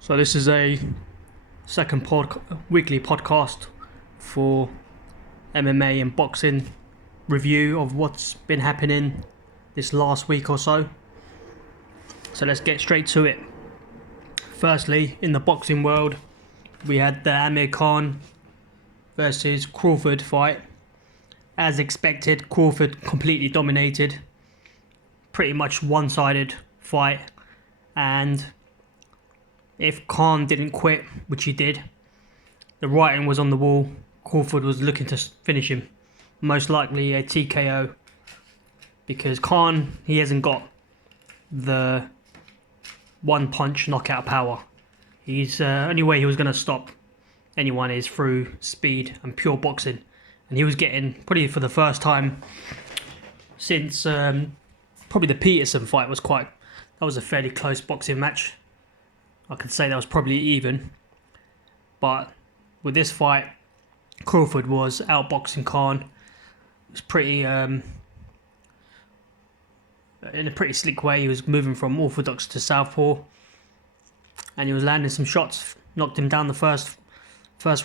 So this is a second weekly podcast for MMA and boxing review of what's been happening this last week or so. So let's get straight to it. Firstly, in the boxing world, we had the Amir versus Crawford fight. As expected, Crawford completely dominated. Pretty much one-sided fight, and if Khan didn't quit, which he did, the writing was on the wall. Crawford was looking to finish him, most likely a TKO, because Khan, he hasn't got the one-punch knockout power. He's only way he was going to stop anyone is through speed and pure boxing, and he was getting, probably for the first time since probably the Peterson fight, that was a fairly close boxing match. I could say that was probably even, but with this fight, Crawford was outboxing Khan. It was pretty in a pretty slick way. He was moving from orthodox to southpaw, and he was landing some shots. Knocked him down the first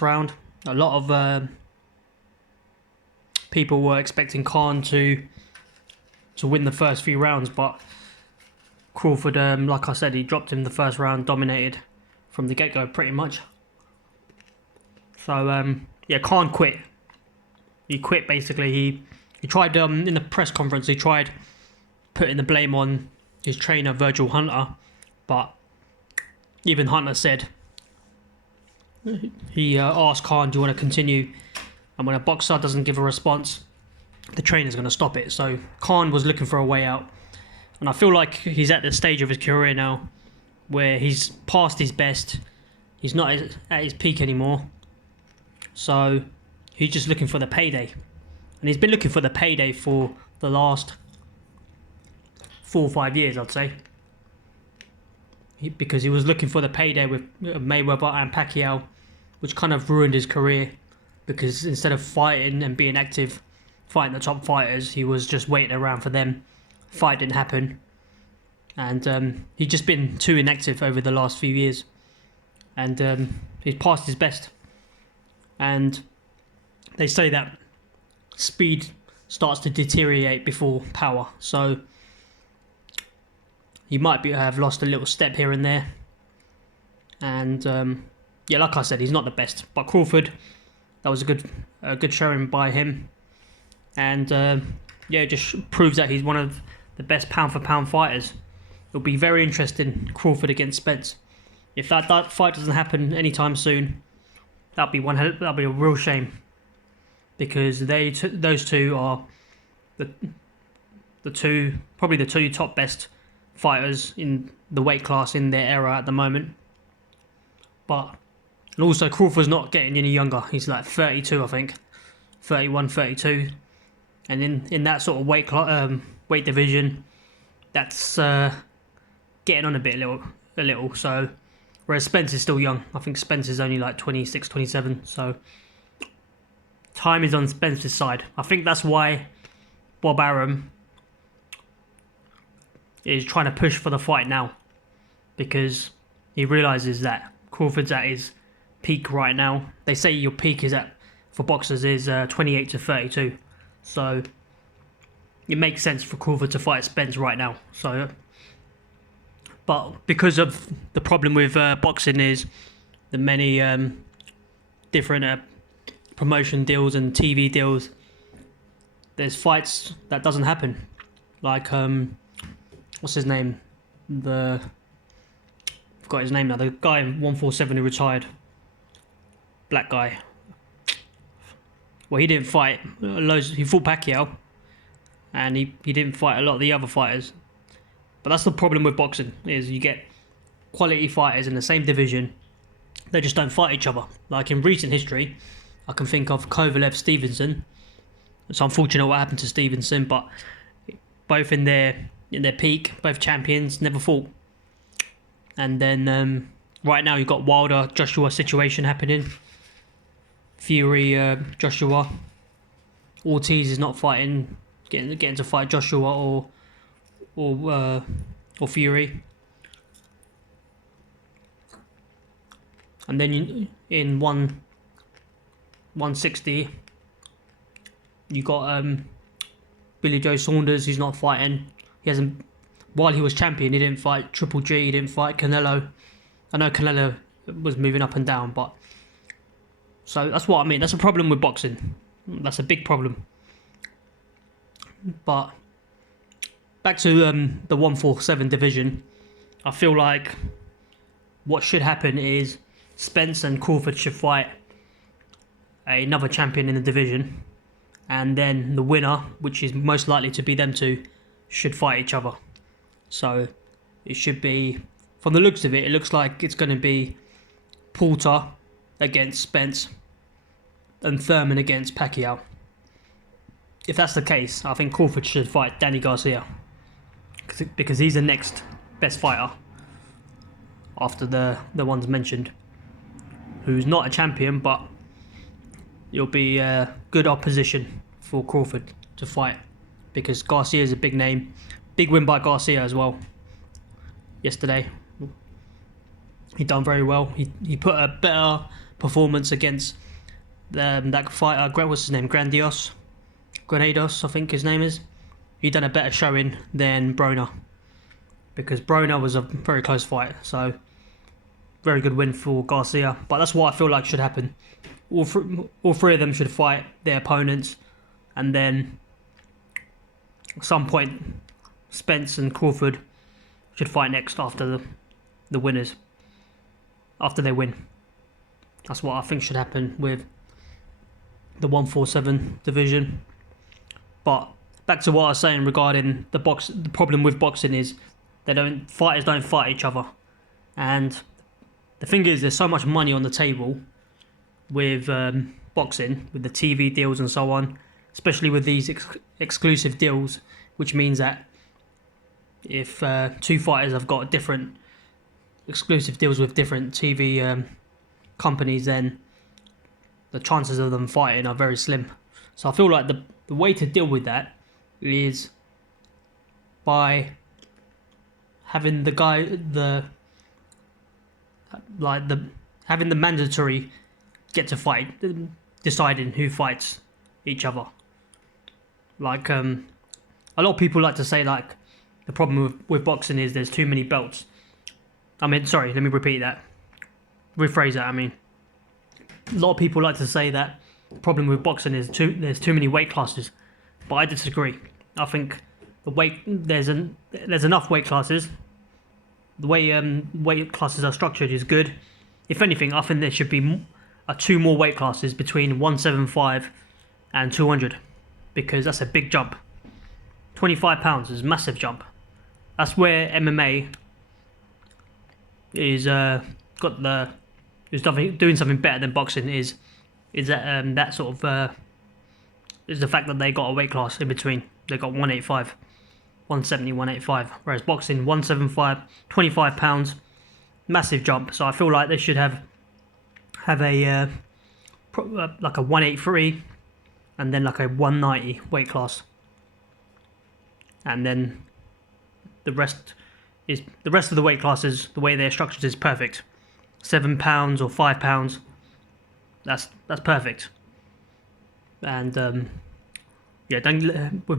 round. A lot of people were expecting Khan to win the first few rounds, but Crawford, like I said, he dropped him the first round, dominated from the get-go pretty much. So, Khan quit. He quit basically. He tried, in the press conference, he tried putting the blame on his trainer, Virgil Hunter, but even Hunter said, he asked Khan, do you want to continue? And when a boxer doesn't give a response, the trainer's going to stop it. So Khan was looking for a way out. And I feel like he's at the stage of his career now where he's past his best. He's not at his peak anymore. So he's just looking for the payday. And he's been looking for the payday for the last 4 or 5 years, I'd say. Because he was looking for the payday with Mayweather and Pacquiao, which kind of ruined his career. Because instead of fighting and being active, fighting the top fighters, he was just waiting around for them. Fight didn't happen, and he's just been too inactive over the last few years, and he's past his best. And they say that speed starts to deteriorate before power, so he might have lost a little step here and there. And like I said, he's not the best, but Crawford, that was a good showing by him, and it just proves that he's one of the best pound-for-pound fighters. It'll be very interesting, Crawford against Spence. If that fight doesn't happen anytime soon, that'll be a real shame, because those two are probably the two top best fighters in the weight class in their era at the moment. And also Crawford's not getting any younger. He's like 32, I think, 31, 32, and in that sort of weight division, that's getting on a little. So, whereas Spence is still young. I think Spence is only like 26, 27. So, time is on Spence's side. I think that's why Bob Arum is trying to push for the fight now, because he realizes that Crawford's at his peak right now. They say your peak for boxers is 28 to 32. So it makes sense for Crawford to fight Spence right now. So, but because of the problem with boxing is the many different promotion deals and TV deals, there's fights that doesn't happen. Like what's his name? I've got his name now. The guy in 147 who retired, black guy. Well, he didn't fight loads. He fought Pacquiao, and he didn't fight a lot of the other fighters. But that's the problem with boxing, is you get quality fighters in the same division, they just don't fight each other. Like in recent history, I can think of Kovalev, Stevenson. It's unfortunate what happened to Stevenson, but both in their peak, both champions, never fought. And then right now you've got Wilder Joshua situation happening. Fury Joshua. Ortiz is not fighting, getting to fight Joshua or or Fury. And then in 160, you got Billy Joe Saunders, who's not fighting. He hasn't. While he was champion, he didn't fight Triple G. He didn't fight Canelo. I know Canelo was moving up and down, but so that's what I mean. That's a problem with boxing. That's a big problem. But back to the 147 division, I feel like what should happen is Spence and Crawford should fight another champion in the division, and then the winner, which is most likely to be them two, should fight each other. So it should be, from the looks of it, it looks like it's going to be Porter against Spence and Thurman against Pacquiao. If that's the case, I think Crawford should fight Danny Garcia, because he's the next best fighter after the ones mentioned, who's not a champion, but it'll be a good opposition for Crawford to fight, because Garcia is a big name. Big win by Garcia as well yesterday. He done very well. He put a better performance against that fighter, what's his name, Granados, I think his name is. He done a better showing than Broner, because Broner was a very close fight. So very good win for Garcia. But that's what I feel like should happen. All three of them should fight their opponents, and then at some point Spence and Crawford should fight next after the winners, after they win. That's what I think should happen with the 147 division. But back to what I was saying regarding the problem with boxing is fighters don't fight each other. And the thing is, there's so much money on the table with boxing, with the TV deals and so on, especially with these exclusive deals, which means that if two fighters have got different exclusive deals with different TV companies, then the chances of them fighting are very slim. So I feel like the way to deal with that is by having having the mandatory get to fight, deciding who fights each other. Like a lot of people like to say, like, the problem with boxing is there's too many belts. Let me repeat that. Rephrase that, a lot of people like to say that the problem with boxing is there's too many weight classes, but I disagree. I think there's enough weight classes. The way weight classes are structured is good. If anything, I think there should be two more weight classes between 175 and 200, because that's a big jump. 25 pounds is a massive jump. That's where MMA is doing something better than boxing is that sort of is the fact that they got a weight class in between. They got 185, 170, 185, whereas boxing 175, 25 pounds, massive jump. So I feel like they should have a like a 183 and then like a 190 weight class, and then the rest of the weight classes, the way they're structured is perfect. 7 pounds or 5 pounds, that's perfect. And with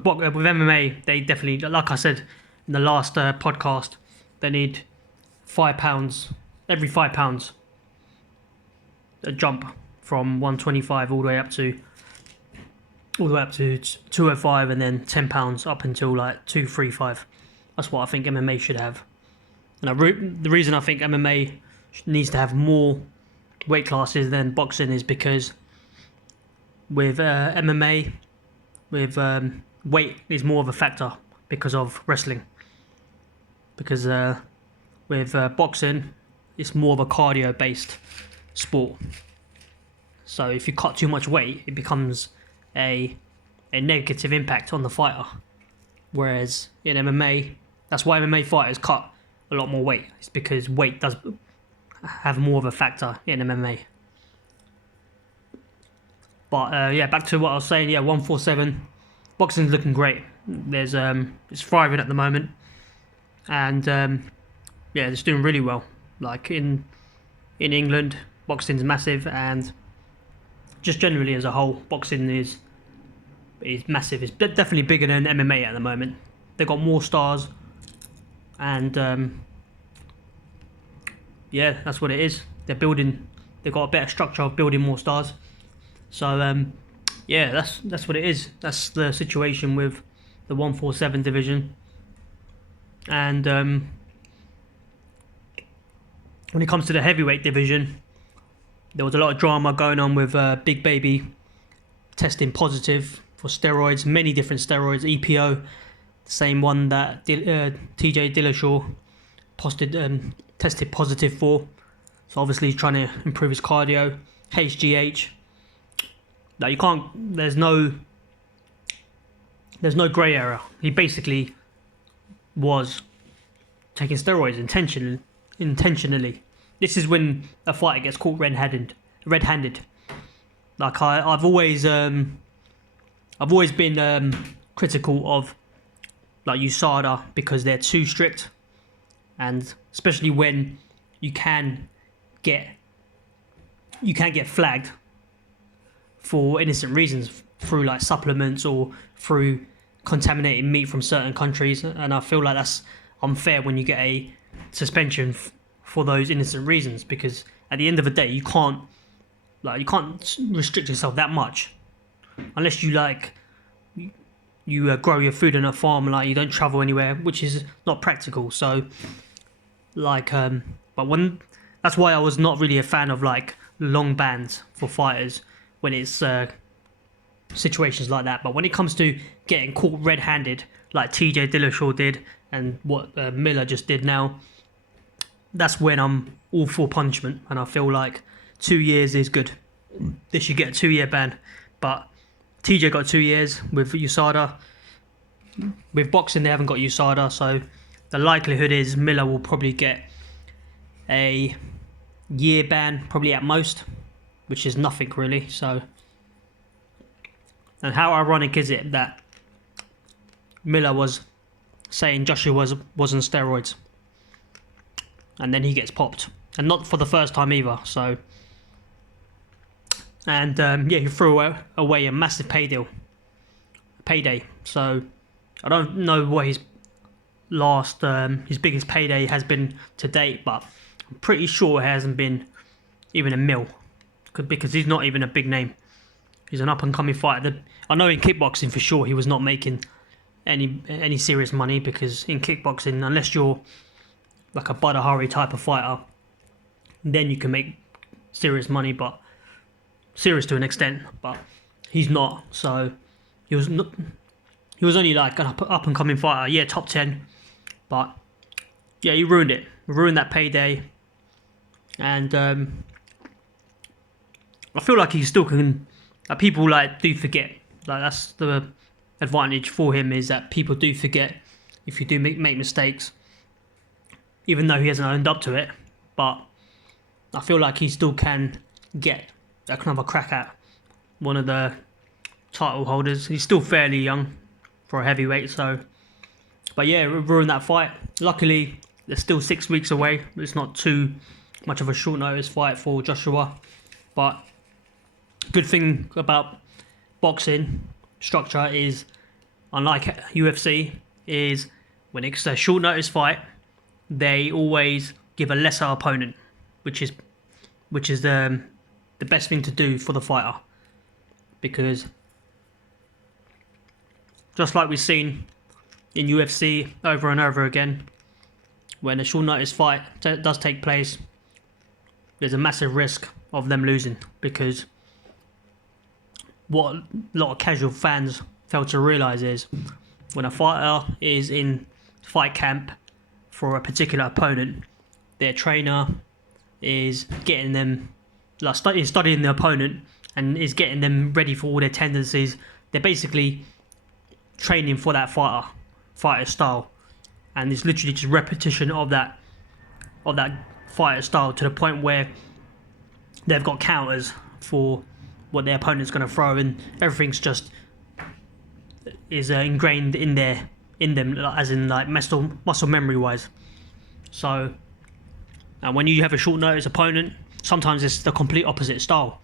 MMA, they definitely, like I said in the last podcast, they need 5 pounds, every 5 pounds, a jump from 125 all the way up to 205, and then 10 pounds up until like 235. That's what I think MMA should have. And the reason I think MMA needs to have more weight classes than boxing is because with MMA, weight is more of a factor because of wrestling. Because with boxing, it's more of a cardio-based sport. So if you cut too much weight, it becomes a negative impact on the fighter. Whereas in MMA, that's why MMA fighters cut a lot more weight. It's because weight does have more of a factor in MMA. But back to what I was saying. 147, boxing's looking great. It's thriving at the moment. and yeah, it's doing really well. Like in England, boxing's massive, and just generally as a whole, boxing is massive. It's definitely bigger than MMA at the moment. They've got more stars, and yeah, that's what it is. They're building. They've got a better structure of building more stars. So yeah, that's what it is. That's the situation with the 147 division. And when it comes to the heavyweight division, there was a lot of drama going on with Big Baby testing positive for steroids, many different steroids, EPO, the same one that TJ Dillashaw tested positive for. So obviously he's trying to improve his cardio. HGH. Like you can't. There's no grey area. He basically was taking steroids intentionally. This is when a fighter gets caught red-handed. Like I've always been critical of like USADA because they're too strict, and especially when you can get flagged for innocent reasons through like supplements or through contaminated meat from certain countries, and I feel like that's unfair when you get a suspension for those innocent reasons, because at the end of the day you can't restrict yourself that much unless you grow your food on a farm, like you don't travel anywhere, which is not practical. So like but when that's why I was not really a fan of like long bans for fighters when it's situations like that. But when it comes to getting caught red-handed like TJ Dillashaw did and what Miller just did now, that's when I'm all for punishment, and I feel like 2 years is good. They should get a 2-year ban. But TJ got 2 years with USADA. With boxing they haven't got USADA, so the likelihood is Miller will probably get a year ban, probably at most, which is nothing really. So, and how ironic is it that Miller was saying Joshua was on steroids, and then he gets popped, and not for the first time either. So, and yeah, he threw away a massive payday. So I don't know what his biggest payday has been to date, but I'm pretty sure it hasn't been even $1 million, because he's not even a big name. He's an up-and-coming fighter. I know in kickboxing for sure he was not making any serious money, because in kickboxing, unless you're like a Badahari type of fighter, then you can make serious money, but serious to an extent. But he's not. So he was only like an up-and-coming fighter. Yeah, top 10, but yeah, he ruined it. Ruined that payday, and I feel like he still can. Like, people like do forget. Like, that's the advantage for him, is that people do forget if you do make mistakes, even though he hasn't owned up to it. But I feel like he still can get another crack at one of the title holders. He's still fairly young for a heavyweight, so. But yeah, ruined that fight. Luckily, they're still 6 weeks away. It's not too much of a short notice fight for Joshua. But good thing about boxing structure is, unlike UFC, is when it's a short notice fight, they always give a lesser opponent, which is the best thing to do for the fighter, because just like we've seen in UFC over and over again, when a short notice fight does take place, there's a massive risk of them losing, because what a lot of casual fans fail to realise is when a fighter is in fight camp for a particular opponent, their trainer is getting them, like studying the opponent and is getting them ready for all their tendencies. They're basically training for that fighter style, and it's literally just repetition of that fighter style, to the point where they've got counters for what their opponent's going to throw, and everything's just is ingrained in their in them, as in like muscle memory wise. So, and when you have a short notice opponent, sometimes it's the complete opposite style,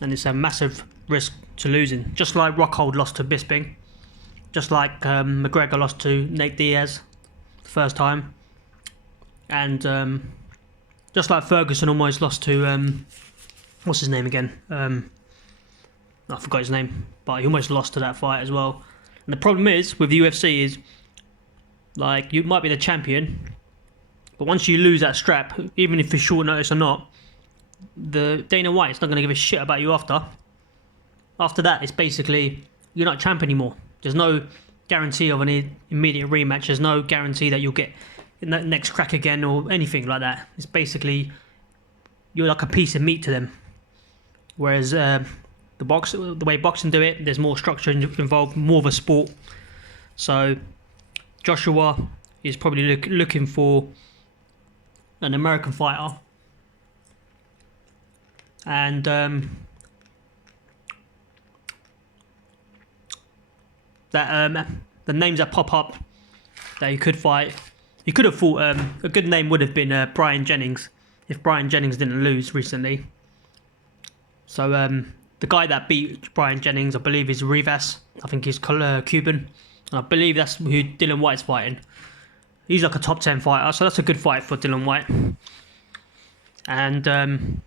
and it's a massive risk to losing. Just like Rockhold lost to Bisping, just like McGregor lost to Nate Diaz the first time, and just like Ferguson almost lost to what's his name again? I forgot his name, but he almost lost to that fight as well. And the problem is with the UFC is, like, you might be the champion, but once you lose that strap, even if it's short notice or not, the Dana White's not going to give a shit about you after. After that, it's basically you're not champ anymore. There's no guarantee of an immediate rematch. There's no guarantee that you'll get the next crack again or anything like that. It's basically you're like a piece of meat to them. Whereas the way boxing do it, there's more structure involved, more of a sport. So Joshua is probably looking for an American fighter, and the names that pop up that he could fight, he could have fought. A good name would have been Brian Jennings, if Brian Jennings didn't lose recently. So the guy that beat Brian Jennings, I believe, is Rivas. I think he's Cuban. And I believe that's who Dylan White's fighting. He's like a top 10 fighter, so that's a good fight for Dylan White. And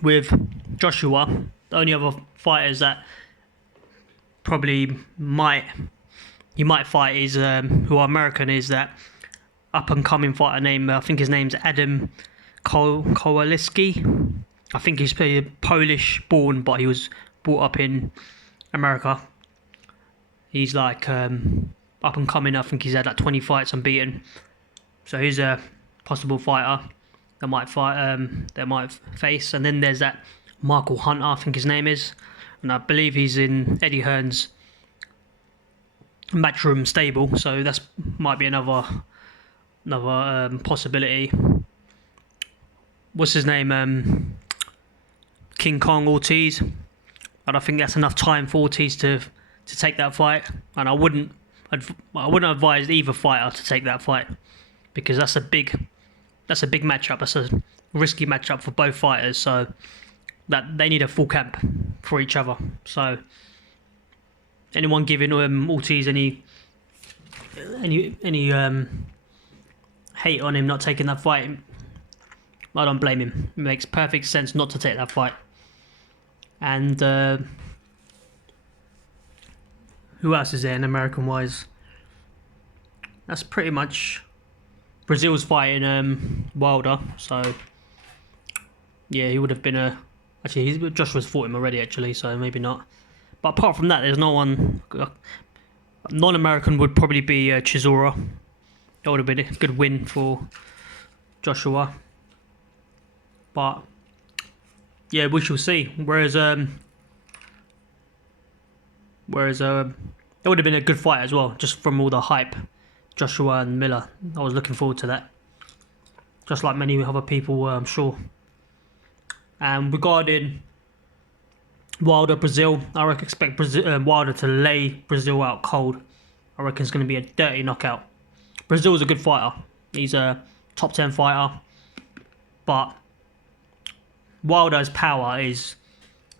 with Joshua, the only other fighters that probably might fight is who are American, is that up and coming fighter named, I think his name's Adam Kowalski. I think he's Polish born, but he was brought up in America. He's like up and coming. I think he's had like 20 fights unbeaten. So he's a possible fighter that might face. And then there's that Michael Hunter, I think his name is, and I believe he's in Eddie Hearn's Matchroom stable. So that's might be another possibility. What's his name? King Kong Ortiz. I don't think that's enough time for Ortiz to take that fight, and I wouldn't advise either fighter to take that fight, because that's a big matchup. That's a risky matchup for both fighters. So that they need a full camp for each other. So anyone giving Ortiz any hate on him not taking that fight, I don't blame him. It makes perfect sense not to take that fight. And who else is there in American wise? That's pretty much. Brazil's fighting Wilder, so yeah, he would have been actually Joshua's fought him already actually, so maybe not. But apart from that, there's no one. Non-American would probably be Chisora. That would have been a good win for Joshua. But yeah, we shall see. Whereas it would have been a good fight as well, just from all the hype. Joshua and Miller, I was looking forward to that, just like many other people were, I'm sure. And regarding Wilder Brazil, I expect Wilder to lay Brazil out cold. I reckon it's going to be a dirty knockout. Brazil is a good fighter. He's a top 10 fighter, but Wilder's power is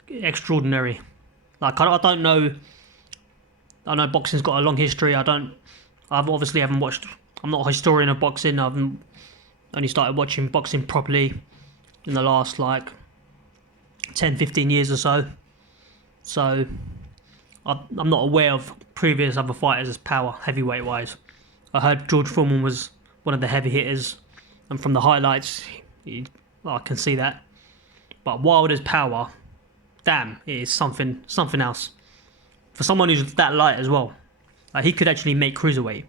extraordinary. Like I don't know. I know boxing's got a long history. I've obviously haven't watched. I'm not a historian of boxing. I've only started watching boxing properly in the last like 10, 15 years or so. So I'm not aware of previous other fighters' power heavyweight wise. I heard George Foreman was one of the heavy hitters, and from the highlights, I can see that. But Wilder's power, damn, it is something else. For someone who's that light as well, like he could actually make cruiserweight.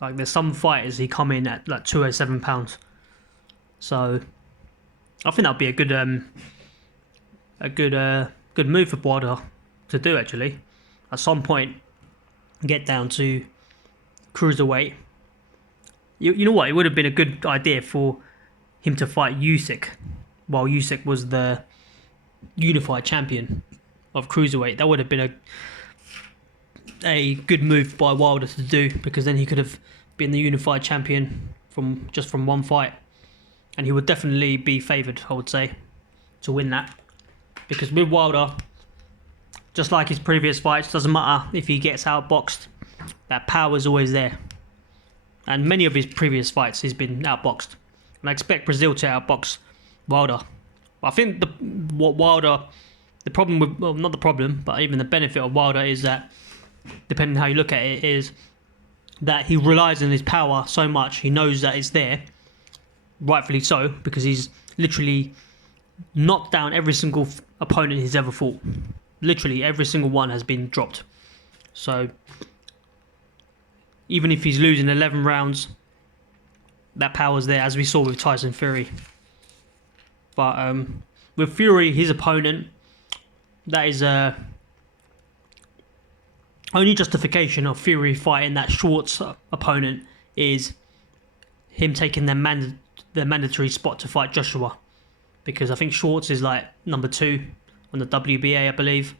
Like there's some fighters he come in at like 207 pounds. So I think that'd be a good move for Wilder to do actually. At some point, get down to cruiserweight. You know what? It would have been a good idea for him to fight Usyk, while Usyk was the unified champion of cruiserweight. That would have been a good move by Wilder to do, because then he could have been the unified champion from one fight, and he would definitely be favoured, I would say, to win that. Because with Wilder, just like his previous fights, doesn't matter if he gets outboxed, that power is always there. And many of his previous fights, he's been outboxed, and I expect Brazil to outbox Wilder. I think the problem with, well, not the problem, but even the benefit of Wilder is that, depending on how you look at it, is that he relies on his power so much. He knows that it's there, rightfully so, because he's literally knocked down every single opponent he's ever fought. Literally every single one has been dropped. So even if he's losing 11 rounds, that power's there, as we saw with Tyson Fury. But with Fury, his opponent, that is only justification of Fury fighting that Schwartz opponent is him taking the mandatory spot to fight Joshua, because I think Schwartz is like number 2 on the WBA, I believe,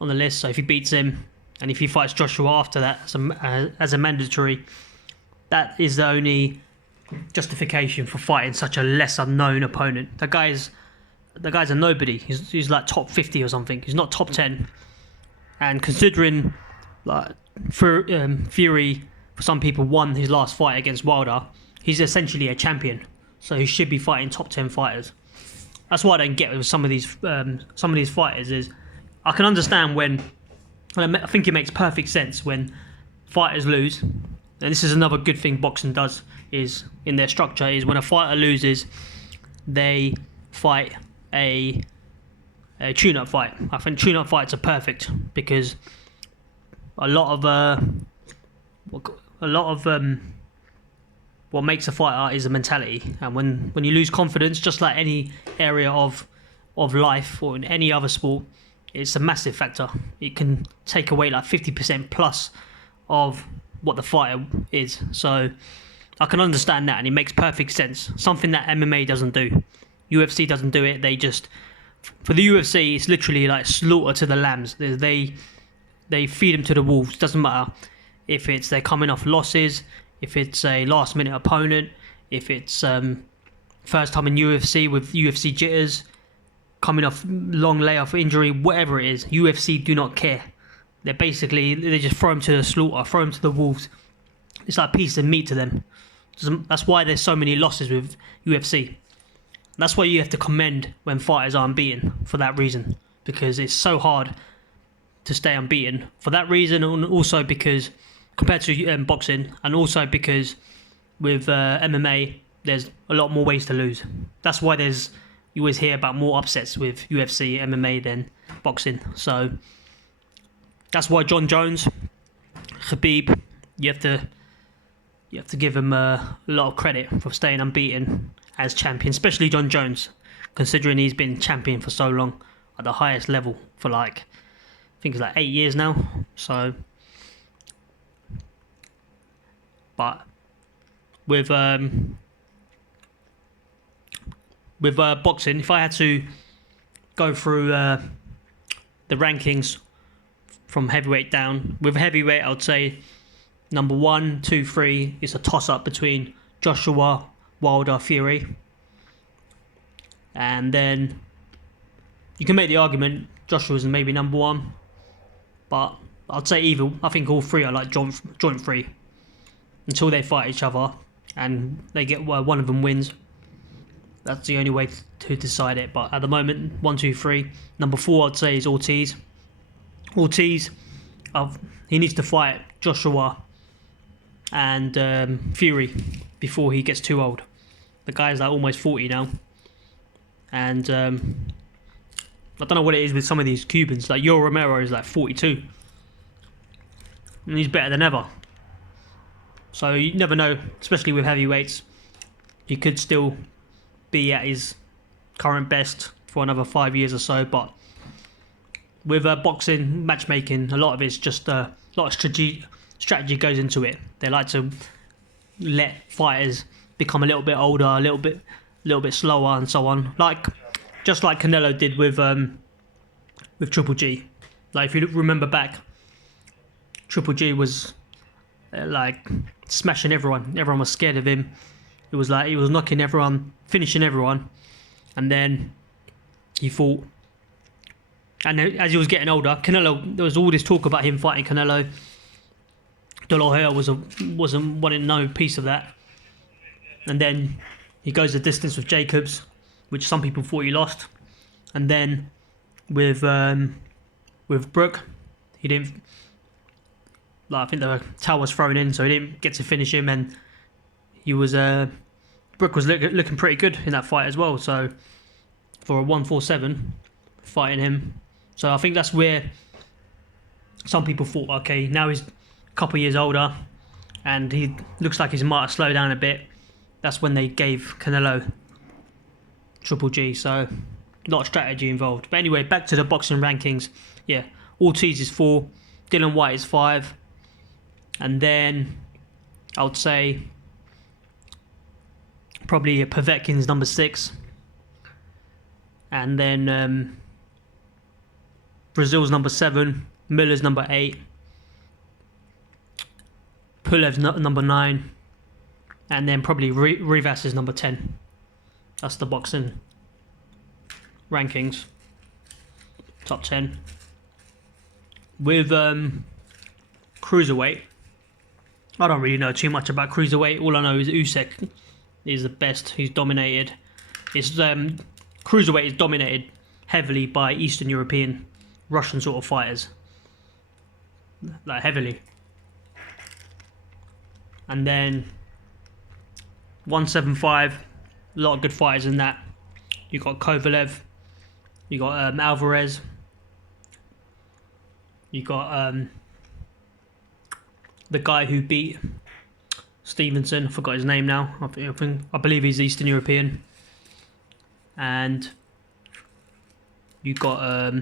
on the list. So if he beats him, and if he fights Joshua after that as a mandatory, that is the only justification for fighting such a lesser known opponent. The guy's a nobody. He's like top 50 or something. He's not top 10. And considering like Fury, for some people, won his last fight against Wilder, he's essentially a champion. So he should be fighting top 10 fighters. That's what I don't get with some of these fighters. Is I can understand when, and I think it makes perfect sense when fighters lose. And this is another good thing boxing does, is in their structure, is when a fighter loses, they fight a tune-up fight. I think tune-up fights are perfect, because a lot of what makes a fighter is a mentality. And when you lose confidence, just like any area of life or in any other sport, it's a massive factor. It can take away like 50% plus of what the fighter is. So I can understand that, and it makes perfect sense. Something that MMA doesn't do. UFC doesn't do it. They just, for the UFC, it's literally like slaughter to the lambs. They feed them to the wolves. Doesn't matter if it's they're coming off losses, if it's a last minute opponent, if it's first time in UFC with UFC jitters, coming off long layoff injury, whatever it is, UFC do not care. They just throw them to the slaughter, throw them to the wolves. It's like a piece of meat to them. That's why there's so many losses with UFC. That's why you have to commend when fighters are unbeaten, for that reason, because it's so hard to stay unbeaten for that reason, and also because compared to boxing, and also because with MMA there's a lot more ways to lose. That's why you always hear about more upsets with UFC MMA than boxing. So that's why John Jones, Khabib, you have to give him a lot of credit for staying unbeaten as champion, especially John Jones, considering he's been champion for so long at the highest level for like, I think it's like 8 years now. So, but with boxing, if I had to go through the rankings from heavyweight down, with heavyweight I would say number 1, 2, 3 is a toss-up between Joshua, Wilder, Fury. And then you can make the argument Joshua's maybe number 1, but I'd say either. I think all three are like joint three until they fight each other and they get one of them wins. That's the only way to decide it. But at the moment, 1, 2, 3. Number 4 I'd say is Ortiz. Ortiz, he needs to fight Joshua and Fury before he gets too old. The guy's like almost 40 now, and I don't know what it is with some of these Cubans. Like Yoel Romero is like 42, and he's better than ever. So you never know, especially with heavyweights. He could still be at his current best for another 5 years or so. But with boxing matchmaking, a lot of it's just a lot of strategy goes into it. They like to let fighters become a little bit older, a little bit slower, and so on. Just like Canelo did with Triple G. Like if you remember back Triple G was like smashing everyone. Everyone was scared of him. It was like he was knocking everyone, finishing everyone, and then he fought. And as he was getting older, Canelo, there was all this talk about him fighting Canelo. De La Hoya wasn't wanting no piece of that. And then he goes the distance with Jacobs, which some people thought he lost. And then with Brook, he didn't. Like, I think the towel was thrown in, so he didn't get to finish him. And he was Brook was looking pretty good in that fight as well. So for a 147 fighting him. So I think that's where some people thought, okay, now he's a couple of years older and he looks like he might have slowed down a bit. That's when they gave Canelo Triple G. So a lot of strategy involved. But anyway, back to the boxing rankings. Yeah, Ortiz is 4, Dylan White is 5, and then I would say probably Povetkin's number 6, and then Brazil's number 7, Miller's number 8, Pulev's number 9, and then probably Rivas is number 10. That's the boxing rankings, top 10. With cruiserweight, I don't really know too much about cruiserweight. All I know is Usyk is the best. He's dominated. It's cruiserweight is dominated heavily by Eastern European, Russian sort of fighters, like heavily. And then 175, a lot of good fighters in that. You got Kovalev, you got Alvarez, you got the guy who beat Stevenson. I forgot his name now. I believe he's Eastern European. And you got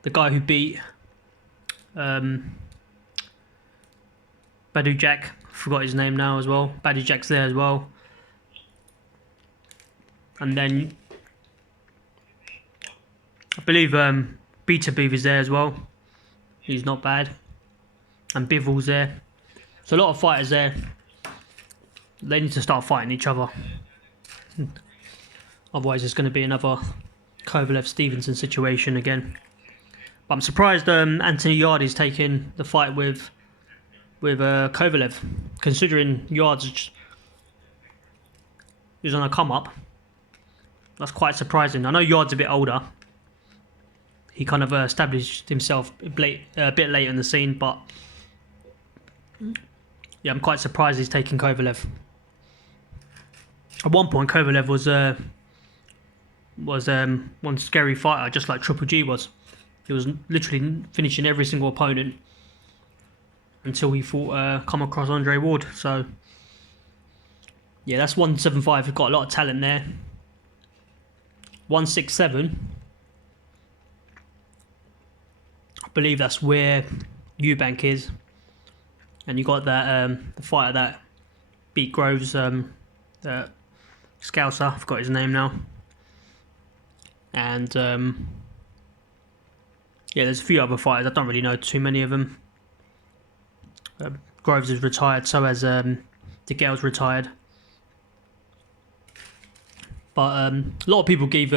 the guy who beat Badu Jack. Forgot his name now as well. Badu Jack's there as well. And then I believe Beta Beef is there as well. He's not bad. And Bivell's there. So a lot of fighters there. They need to start fighting each other. Otherwise it's going to be another Kovalev-Stevenson situation again. But I'm surprised Anthony Yardy's taking the fight with Kovalev, considering Yards is on a come up. That's quite surprising. I know Yard's a bit older. He kind of established himself a bit late in the scene, but yeah, I'm quite surprised he's taking Kovalev. At one point, Kovalev was one scary fighter, just like Triple G was. He was literally finishing every single opponent until he fought come across Andre Ward. So yeah, that's 175. We've got a lot of talent there. 167. I believe that's where Eubank is. And you got that the fighter that beat Groves, the Scouser, I forgot his name now. And yeah, there's a few other fighters. I don't really know too many of them. Groves is retired, so has DeGale's retired. But a lot of people gave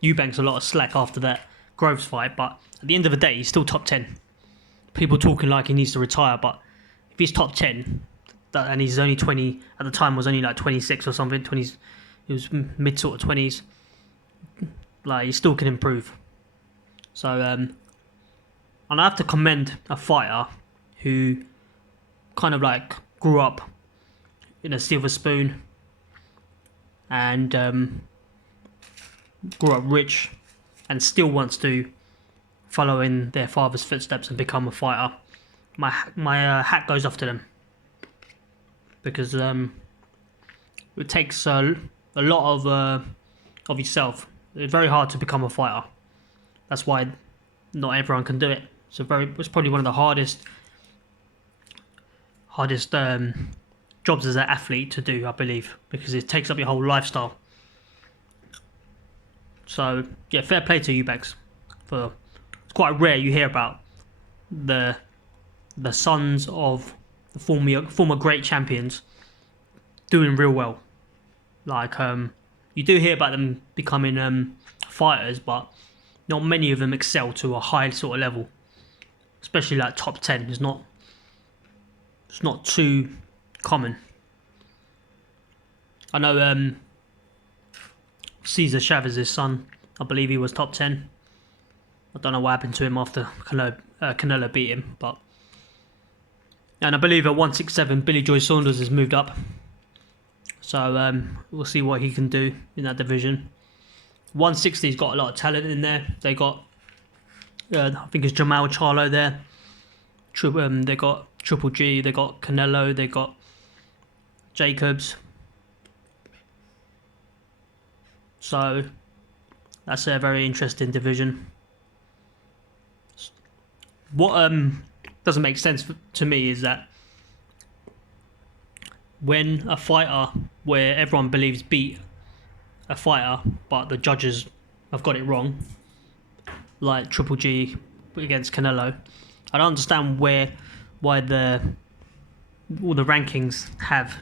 Eubanks a lot of slack after that Groves fight, but at the end of the day, he's still top 10. People talking like he needs to retire, but if he's top 10, and he's only 20, at the time was only like 26 or something, 20s, he was mid sort of 20s, like he still can improve. So, and I have to commend a fighter who kind of like grew up in a silver spoon and grew up rich and still wants to follow in their father's footsteps and become a fighter. My hat goes off to them, because it takes a lot of yourself. It's very hard to become a fighter. That's why not everyone can do it. It's probably one of the hardest jobs as an athlete to do, I believe, because it takes up your whole lifestyle. So yeah, fair play to Eubanks. It's quite rare you hear about the the sons of the former great champions doing real well. Like you do hear about them becoming fighters, but not many of them excel to a high sort of level. Especially like top 10 is not. It's not too common. I know Cesar Chavez's son, I believe he was top 10. I don't know what happened to him after Canelo beat him, and I believe at 167 Billy Joy Saunders has moved up. So we'll see what he can do in that division. 160's got a lot of talent in there. They got, I think it's Jamal Charlo there. They got Triple G, they got Canelo, they got Jacobs. So that's a very interesting division. What doesn't make sense to me is that when a fighter where everyone believes beat a fighter but the judges have got it wrong, like Triple G against Canelo, I don't understand why all the rankings have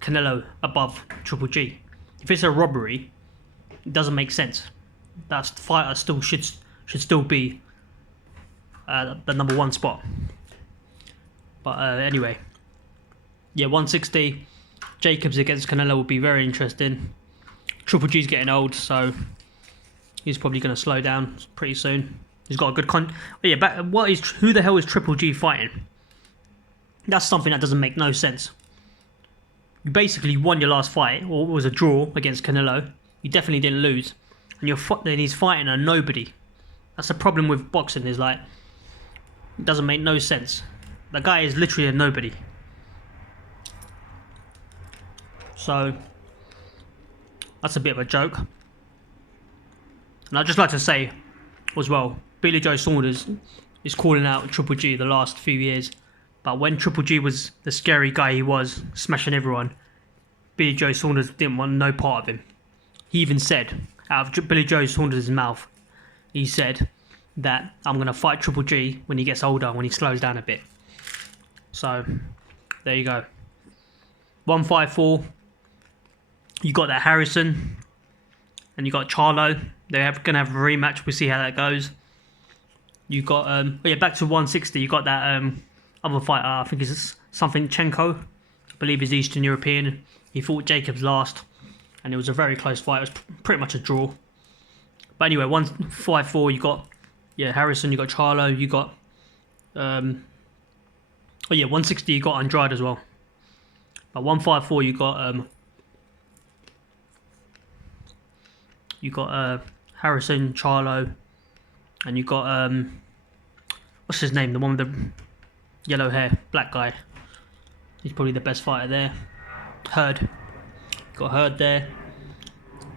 Canelo above Triple G. If it's a robbery, it doesn't make sense. That fighter still should still be the number one spot. But anyway, yeah, 160 Jacobs against Canelo will be very interesting. Triple G's getting old, so he's probably going to slow down pretty soon. He's got a good who the hell is Triple G fighting? That's something that doesn't make no sense. You basically won your last fight, or it was a draw against Canelo. You definitely didn't lose, and he's fighting a nobody. That's the problem with boxing. Is like, it doesn't make no sense. The guy is literally a nobody. So that's a bit of a joke. And I'd just like to say as well, Billy Joe Saunders is calling out Triple G the last few years. But when Triple G was the scary guy he was, smashing everyone, Billy Joe Saunders didn't want no part of him. He even said, out of Billy Joe Saunders' mouth, he said that I'm going to fight Triple G when he gets older, when he slows down a bit. So, there you go. 154. You got that Harrison, and you got Charlo. They're going to have a rematch. We'll see how that goes. You got back to 160. You got that other fighter. I think it's something Chenko. I believe he's Eastern European. He fought Jacobs last, and it was a very close fight. It was pretty much a draw. But anyway, 154. You got Harrison. You got Charlo. You got 160. You got Andrade as well. But 154. You got Harrison, Charlo, and you got what's his name? The one with the yellow hair, black guy. He's probably the best fighter there. Hurd. Got Hurd there.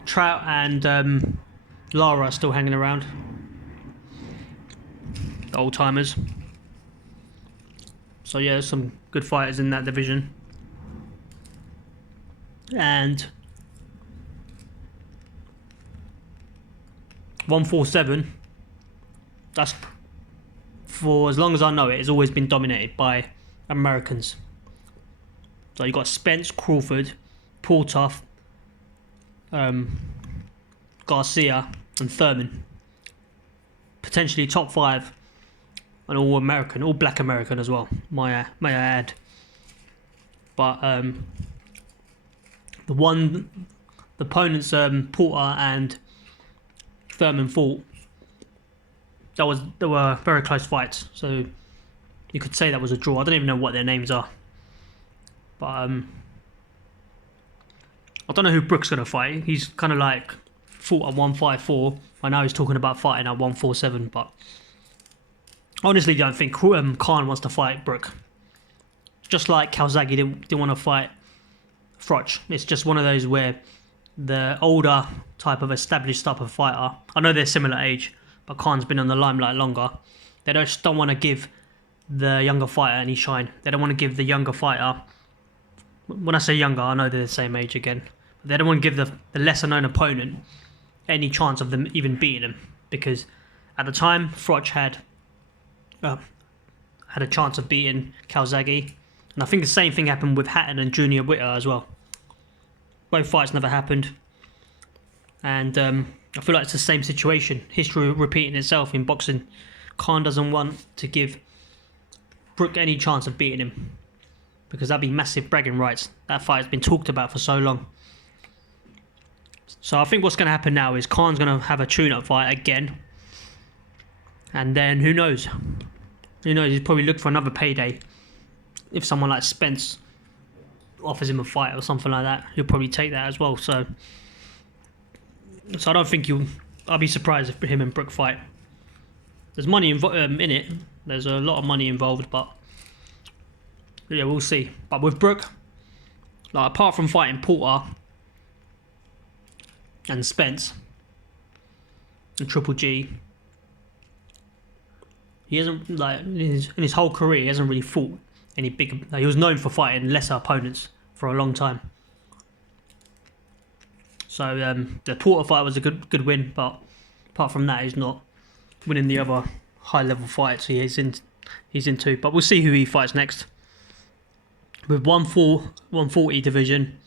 Trout and Lara are still hanging around. The old timers. So yeah, there's some good fighters in that division. And 147, that's, for as long as I know it, has always been dominated by Americans. So you got Spence, Crawford, Paul Tough, Garcia and Thurman. Potentially top 5 and all American, all black American as well, may I add. But the opponents Porter and Thurman fought, there were very close fights, so you could say that was a draw. I don't even know what their names are, but I don't know who Brooks gonna fight. He's kind of like fought at 154. I know he's talking about fighting at 147, but I honestly don't think Khan wants to fight Brook. Just like Calzaghe didn't want to fight Froch. It's just one of those where the older type of established type of fighter, I know they're similar age, but Khan's been on the limelight longer. They just don't want to give the younger fighter any shine. They don't want to give the younger fighter, when I say younger, I know they're the same age again, but they don't want to give the lesser known opponent any chance of them even beating him, because at the time Froch had had a chance of beating Calzaghe. And I think the same thing happened with Hatton and Junior Witter as well. Both fights never happened. And I feel like it's the same situation. History repeating itself in boxing. Khan doesn't want to give Brook any chance of beating him, because that'd be massive bragging rights. That fight has been talked about for so long. So I think what's going to happen now is Khan's going to have a tune-up fight again. And then who knows? Who knows? He'll probably look for another payday. If someone like Spence offers him a fight or something like that, he'll probably take that as well. So I don't think I'll be surprised if him and Brook fight. There's money in it. There's a lot of money involved, but yeah, we'll see. But with Brook, like, apart from fighting Porter and Spence and Triple G, he hasn't, like, in his whole career, he hasn't really fought any big. Like, he was known for fighting lesser opponents for a long time. So the Porter fight was a good win, but apart from that, he's not winning the other high level fights he's into. But we'll see who he fights next. With 140 division,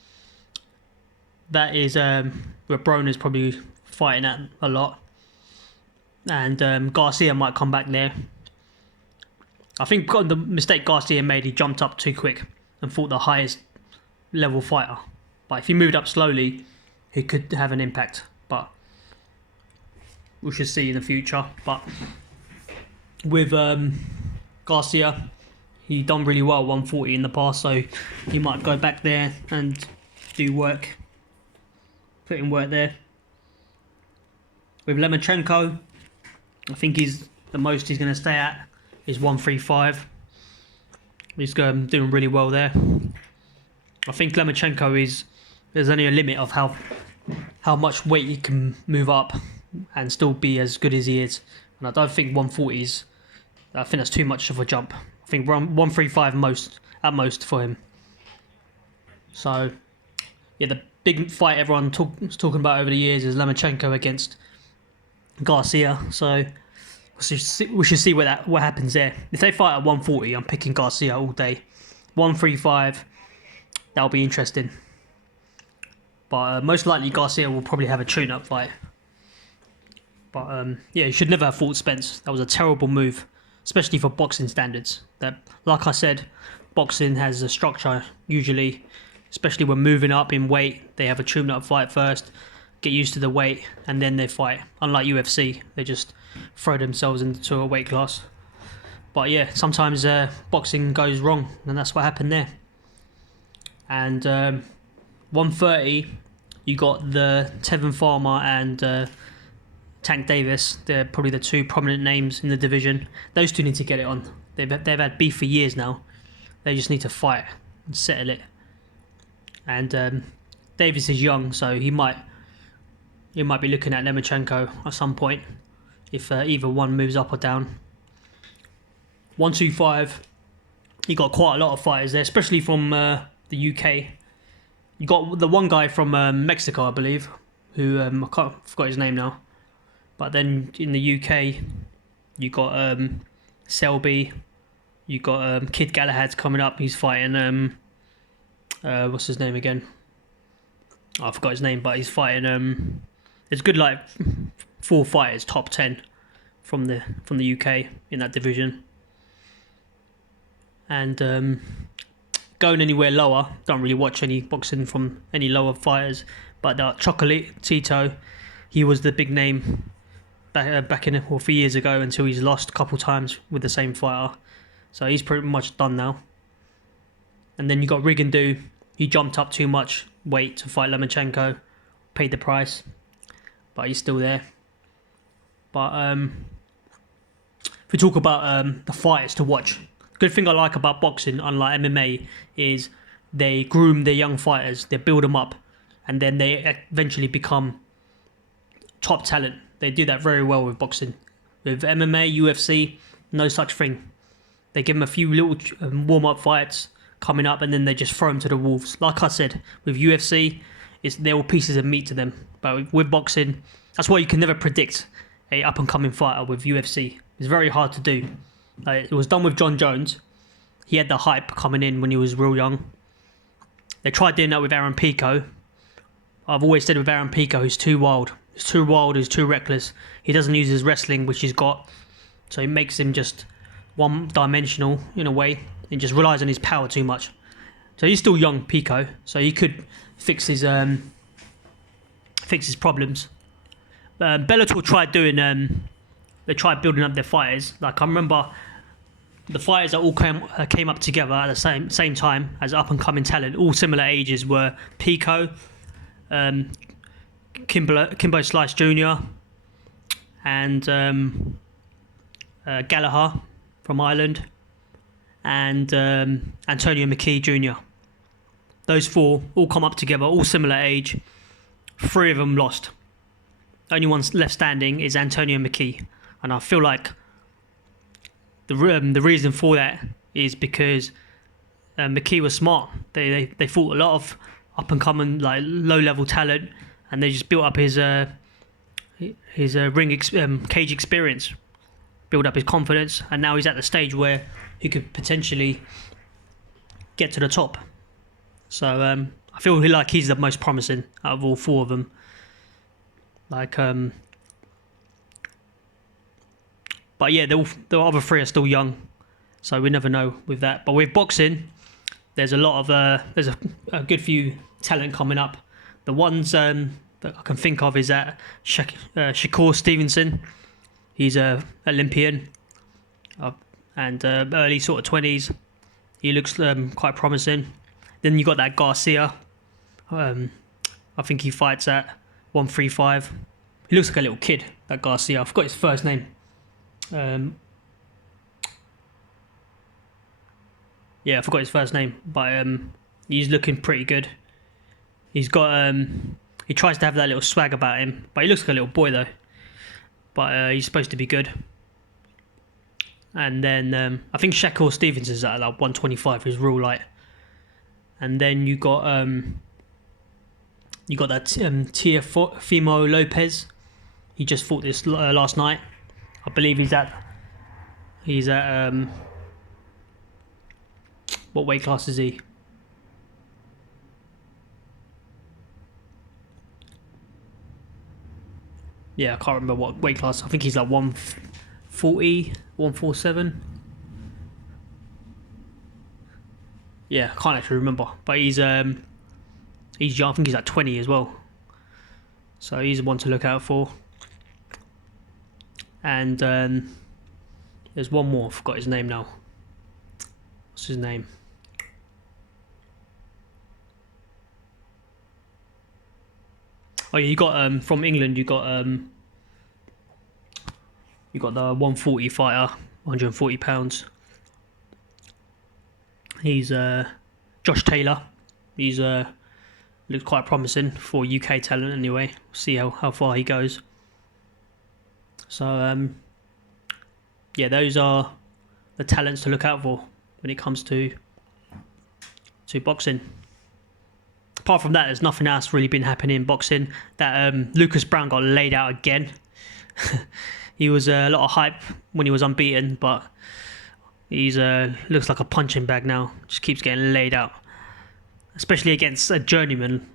that is where Broner's probably fighting at a lot, and Garcia might come back there. I think the mistake Garcia made, he jumped up too quick and fought the highest level fighter. But if he moved up slowly, he could have an impact. But we should see in the future. But with Garcia, he done really well 140 in the past, so he might go back there and do work, put in work there. With Lomachenko, I think the most he's going to stay at is 135. He's doing really well there. I think Lomachenko there's only a limit of how much weight he can move up and still be as good as he is. And I don't think 140s. I think that's too much of a jump. I think 135 at most for him. So yeah, the big fight everyone was talking about over the years is Lomachenko against Garcia. So we should see what happens there. If they fight at 140, I'm picking Garcia all day. 135, that'll be interesting. But most likely Garcia will probably have a tune-up fight. But yeah, he should never have fought Spence. That was a terrible move, especially for boxing standards. That, like I said, boxing has a structure usually, especially when moving up in weight. They have a tune-up fight first, get used to the weight, and then they fight. Unlike UFC, they just throw themselves into a weight class. But yeah, sometimes boxing goes wrong, and that's what happened there. And 130, you got the Tevin Farmer and Tank Davis. They're probably the two prominent names in the division. Those two need to get it on. They've had beef for years now. They just need to fight and settle it. And Davis is young, so he might be looking at Lomachenko at some point if either one moves up or down. 125, you got quite a lot of fighters there, especially from the UK. You got the one guy from Mexico, I believe, who I forgot his name now. But then in the UK, you got Selby, you got Kid Galahad's coming up. He's fighting what's his name again? I forgot his name, but he's fighting. There's good like 4 fighters, top 10 from the UK in that division. And going anywhere lower, don't really watch any boxing from any lower fighters. But Chocolatito, he was the big name back in a few years ago until he's lost a couple times with the same fighter. So he's pretty much done now. And then you got Rigondeaux. He jumped up too much weight to fight Lomachenko, paid the price, but he's still there. But if we talk about the fighters to watch, the good thing I like about boxing, unlike MMA, is they groom their young fighters, they build them up, and then they eventually become top talent. They do that very well with boxing. With MMA, UFC, no such thing. They give them a few little warm-up fights coming up, and then they just throw them to the wolves. Like I said, with UFC, they're all pieces of meat to them. But with boxing, that's why you can never predict a up-and-coming fighter with UFC. It's very hard to do. Like, it was done with John Jones. He had the hype coming in when he was real young. They tried doing that with Aaron Pico. I've always said with Aaron Pico, he's too wild. He's too wild, he's too reckless. He doesn't use his wrestling, which he's got. So it makes him just one-dimensional in a way. And just relies on his power too much. So he's still young, Pico. So he could fix his problems. Bellator tried doing... they tried building up their fighters. Like, I remember the fighters that all came up together at the same time as up-and-coming talent, all similar ages, were Pico, Kimbo Slice Jr. and Gallagher from Ireland, and Antonio McKee Jr. Those four all come up together, all similar age. 3 of them lost. Only one left standing is Antonio McKee, and I feel like the reason for that is because McKee was smart. They fought a lot of up and coming, like, low level talent, and they just built up his cage experience, build up his confidence, and now he's at the stage where he could potentially get to the top. So I feel like he's the most promising out of all 4 of them. Like, but yeah, the other 3 are still young, so we never know with that. But with boxing, there's a lot of there's a good few talent coming up. The ones that I can think of is that Shakur Stevenson. He's a Olympian, and early sort of 20s. He looks quite promising. Then you got that Garcia. I think he fights at 135. He looks like a little kid, that Garcia. I forgot his first name. Yeah, I forgot his first name, but he's looking pretty good. He's got he tries to have that little swag about him, but he looks like a little boy though. But he's supposed to be good. And then I think Shakur Stevens is at like 125, who's real light. And then you got that Teofimo Lopez. He just fought this last night. I believe he's at what weight class is he? Yeah, I can't remember what weight class. I think he's like 140, 147. Yeah, I can't actually remember. But he's young. I think he's like 20 as well. So he's one to look out for. And there's one more. I forgot his name now. What's his name? Oh yeah, you got from England. You got the 140 fighter, 140 pounds. He's Josh Taylor. He's looks quite promising for UK talent anyway. See how far he goes. So yeah, those are the talents to look out for when it comes to boxing. Apart from that, there's nothing else really been happening in boxing. That Lucas Brown got laid out again. He was a lot of hype when he was unbeaten, but he's looks like a punching bag now. Just keeps getting laid out, especially against a journeyman,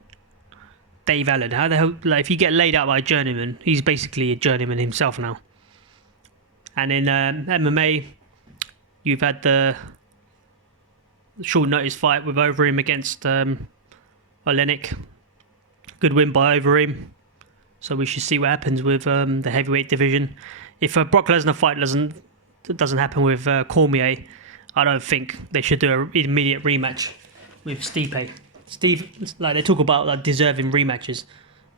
Dave Allen. How the hell? Like, if you get laid out by a journeyman, he's basically a journeyman himself now. And in MMA, you've had the short notice fight with Overeem against Olenek. Good win by Overeem. So we should see what happens with the heavyweight division. If a Brock Lesnar fight doesn't happen with Cormier, I don't think they should do an immediate rematch with Stipe. Like, they talk about like deserving rematches.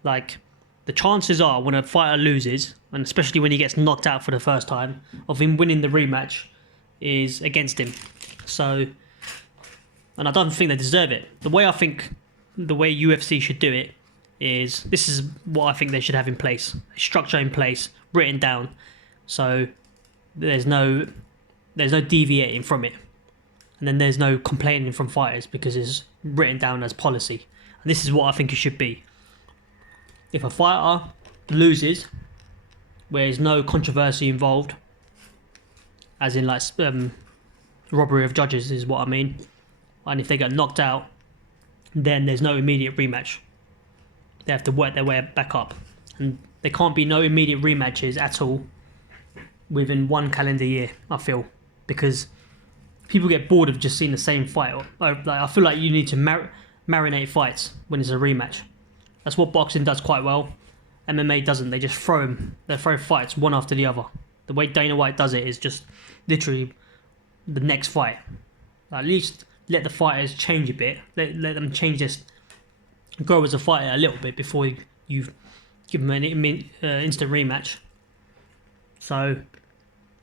Like, the chances are when a fighter loses, and especially when he gets knocked out for the first time, of him winning the rematch is against him. So, and I don't think they deserve it. The way UFC should do it is, this is what I think they should have in place. Structure in place, written down, so there's no deviating from it. And then there's no complaining from fighters because it's written down as policy. And this is what I think it should be. If a fighter loses, where there's no controversy involved, as in like robbery of judges is what I mean. And if they get knocked out, then there's no immediate rematch. They have to work their way back up, and there can't be no immediate rematches at all within 1 calendar year, I feel, because people get bored of just seeing the same fight. I feel like you need to marinate fights when it's a rematch. That's what boxing does quite well. MMA doesn't. They just throw them. They throw fights one after the other. The way Dana White does it is just literally the next fight. At least let the fighters change a bit. Let them change this, grow as a fighter a little bit before you give them an instant rematch. So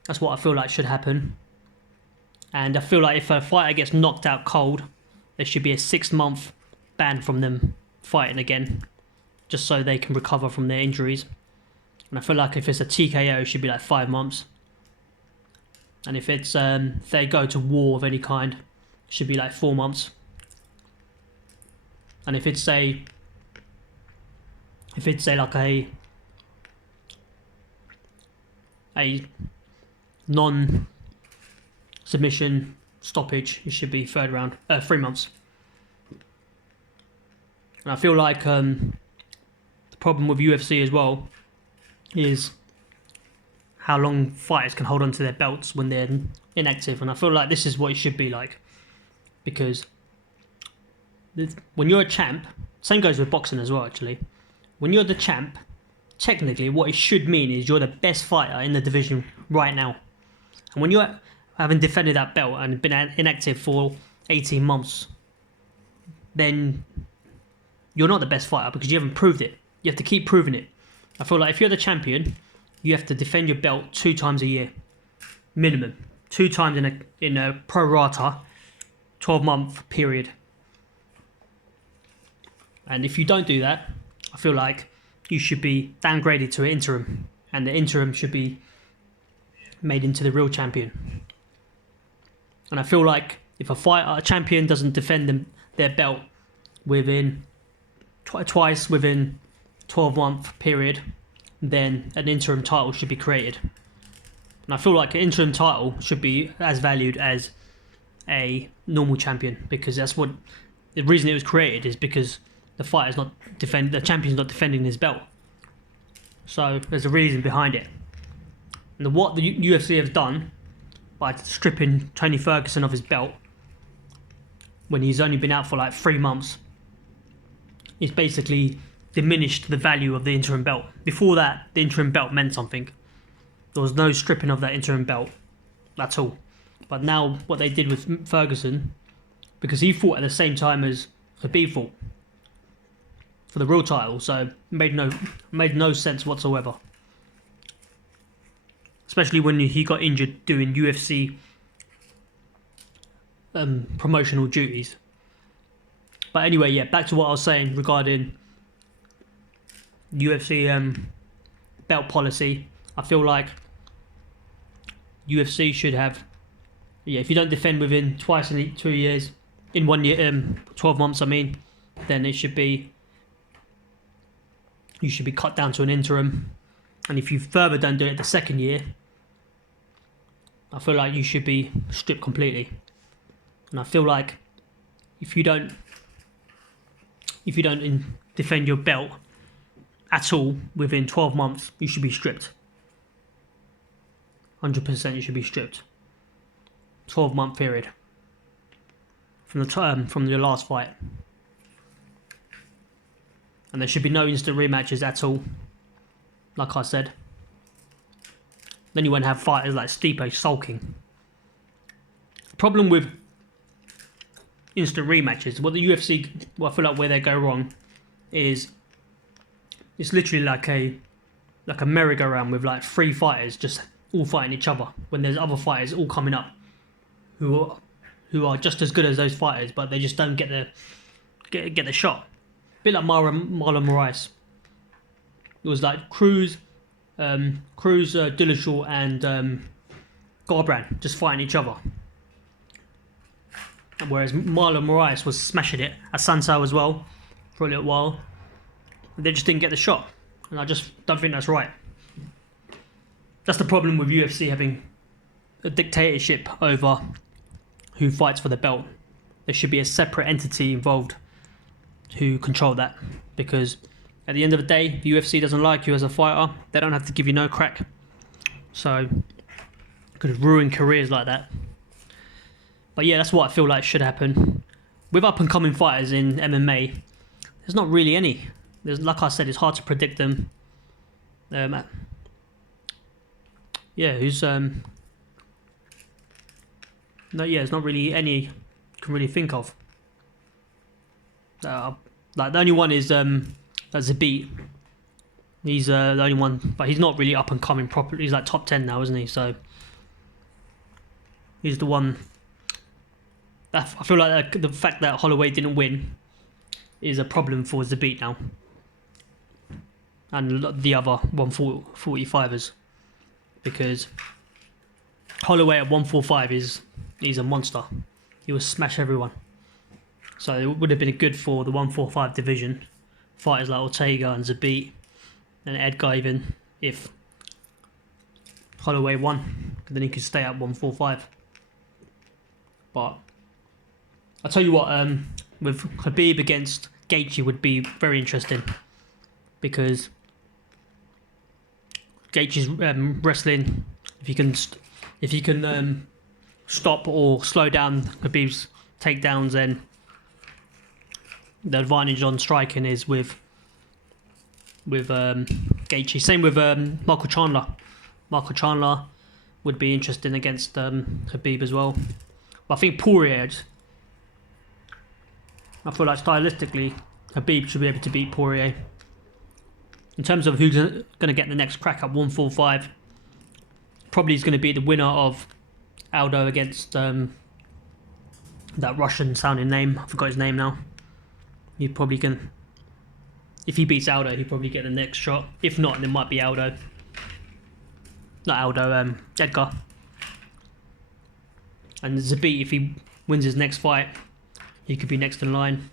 that's what I feel like should happen. And I feel like if a fighter gets knocked out cold, there should be a 6-month ban from them fighting again, just so they can recover from their injuries. And I feel like if it's a TKO, it should be like 5 months. And if it's if they go to war of any kind, it should be like 4 months. And if it's like a non-submission stoppage, it should be 3 months. And I feel like the problem with UFC as well is how long fighters can hold on to their belts when they're inactive. And I feel like this is what it should be like, because when you're a champ, same goes with boxing as well actually, when you're the champ, technically what it should mean is you're the best fighter in the division right now. And when you're having defended that belt and been inactive for 18 months, then you're not the best fighter because you haven't proved it. You have to keep proving it. I feel like if you're the champion, you have to defend your belt 2 times a year, minimum. 2 times in a pro rata 12-month period. And if you don't do that, I feel like you should be downgraded to an interim, and the interim should be made into the real champion. And I feel like if a champion doesn't defend their belt within twice within 12-month period, then an interim title should be created. And I feel like an interim title should be as valued as a normal champion, because that's what the reason it was created is because the champion's not defending his belt. So there's a reason behind it. And what the UFC has done by stripping Tony Ferguson of his belt when he's only been out for like 3 months is basically diminished the value of the interim belt. Before that, the interim belt meant something. There was no stripping of that interim belt at all. But now what they did with Ferguson, because he fought at the same time as Khabib fought for the real title, so it made no sense whatsoever. Especially when he got injured doing UFC promotional duties. But anyway, yeah, back to what I was saying regarding UFC belt policy. I feel like UFC should have, if you don't defend within twice in 2 years, in 1 year, 12 months, I mean, then you should be cut down to an interim. And if you further don't do it the second year, I feel like you should be stripped completely. And I feel like if you don't defend your belt at all within 12 months, you should be stripped. 100% you should be stripped. 12-month period from your last fight. And there should be no instant rematches at all, like I said. Then you won't have fighters like Stipe sulking. The problem with instant rematches, what the UFC, I feel like where they go wrong, is it's literally like a merry-go-round with like 3 fighters just all fighting each other, when there's other fighters all coming up who are just as good as those fighters, but they just don't get the shot. A bit like Marlon Moraes. It was like Cruz, Dillashaw, and Garbrandt just fighting each other. And whereas Marlon Moraes was smashing it at Sansao as well for a little while, they just didn't get the shot, and I just don't think that's right. That's the problem with UFC having a dictatorship over who fights for the belt. There should be a separate entity involved who control that, because at the end of the day, if the UFC doesn't like you as a fighter, they don't have to give you no crack. So could ruin careers like that. But yeah, that's what I feel like should happen. With up and coming fighters in MMA, there's not really any. There's, like I said, it's hard to predict them. There's not really any you can really think of. Like the only one is Zabit. He's the only one, but he's not really up and coming properly. He's like top 10 now, isn't he? So he's the one. I feel like the fact that Holloway didn't win is a problem for Zabit now, and the other 145ers, because Holloway at 145 he's a monster. He will smash everyone. So it would have been good for the 145 division, fighters like Ortega and Zabit and Edgar, even if Holloway won, then he could stay at 145. But I'll tell you what, with Khabib against Gaethje would be very interesting, because Gaethje's wrestling, if you can stop or slow down Khabib's takedowns, then the advantage on striking is with Gaethje. Same with Michael Chandler. Michael Chandler would be interesting against Khabib as well. But I think Poirier, I feel like stylistically, Khabib should be able to beat Poirier. In terms of who's going to get the next crack at 145, probably is going to be the winner of Aldo against that Russian sounding name. I forgot his name now. He probably can. If he beats Aldo, he'll probably get the next shot. If not, then it might be Aldo. Not Aldo, Edgar. And Zabit, if he wins his next fight, he could be next in line.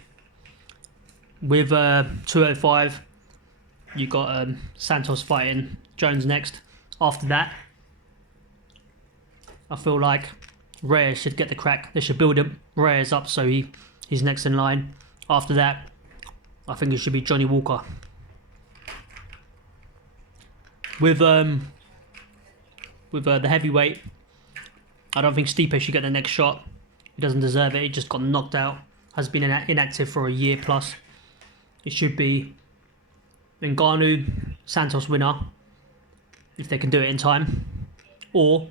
With 205, you got Santos fighting Jones next. After that, I feel like Reyes should get the crack. They should build Reyes up so he's next in line. After that, I think it should be Johnny Walker. With the heavyweight, I don't think Stipe should get the next shot. He doesn't deserve it. He just got knocked out. Has been inactive for a year plus. It should be Ngannou, Santos winner, if they can do it in time. Or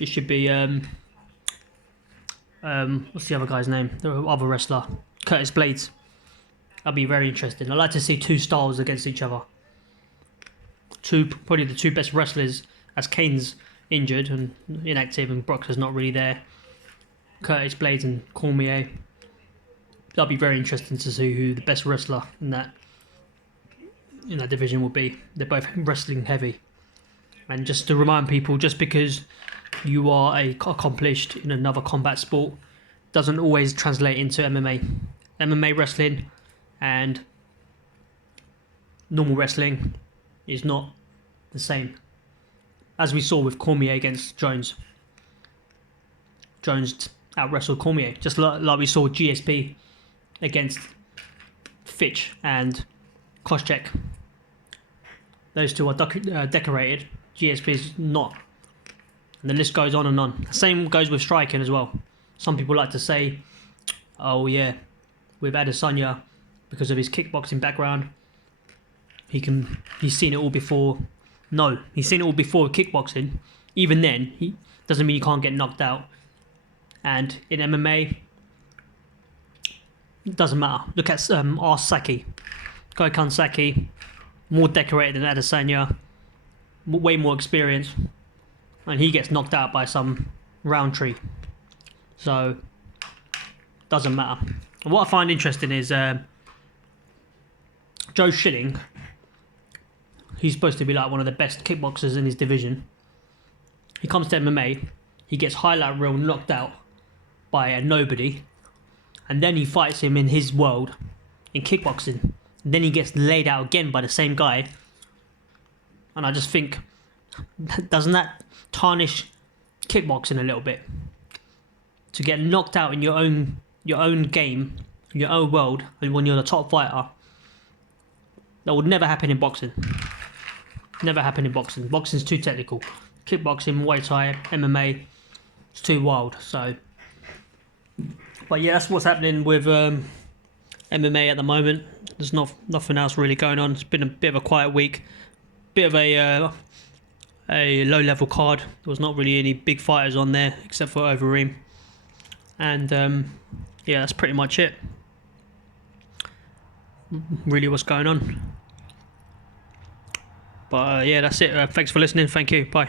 it should be what's the other guy's name? The other wrestler, Curtis Blades. That'd be very interesting. I'd like to see two styles against each other. Probably the two best wrestlers, as Kane's injured and inactive and Brock is not really there. Curtis Blades and Cormier. That'd be very interesting to see who the best wrestler in that division will be. They're both wrestling heavy. And just to remind people, just because you are accomplished in another combat sport doesn't always translate into MMA. MMA wrestling and normal wrestling is not the same. As we saw with Cormier against Jones. Jones out-wrestled Cormier, just like we saw GSP against Fitch and Koscheck. Those two are decorated. GSP is not. And the list goes on and on. Same goes with striking as well. Some people like to say, oh yeah, with Adesanya, because of his kickboxing background, he's seen it all before. No, he's seen it all before with kickboxing. Even then, he doesn't mean you can't get knocked out. And in MMA, it doesn't matter. Look at Saki. Gokhan Saki, more decorated than Adesanya, way more experience, and he gets knocked out by some Roundtree. So, doesn't matter. And what I find interesting is Joe Schilling. He's supposed to be like one of the best kickboxers in his division. He comes to MMA, he gets highlight reel knocked out by a nobody, and then he fights him in his world in kickboxing. And then he gets laid out again by the same guy. And I just think, doesn't that tarnish kickboxing a little bit. To get knocked out in your own game, your own world, and when you're the top fighter, that would never happen in boxing. Never happen in boxing. Boxing's too technical. Kickboxing, Muay Thai, MMA, it's too wild. So, but yeah, that's what's happening with MMA at the moment. There's nothing else really going on. It's been a bit of a quiet week. Bit of a low level card. There was not really any big fighters on there except for Overeem. And yeah, that's pretty much it. Really what's going on. But yeah, that's it. Thanks for listening. Thank you. Bye.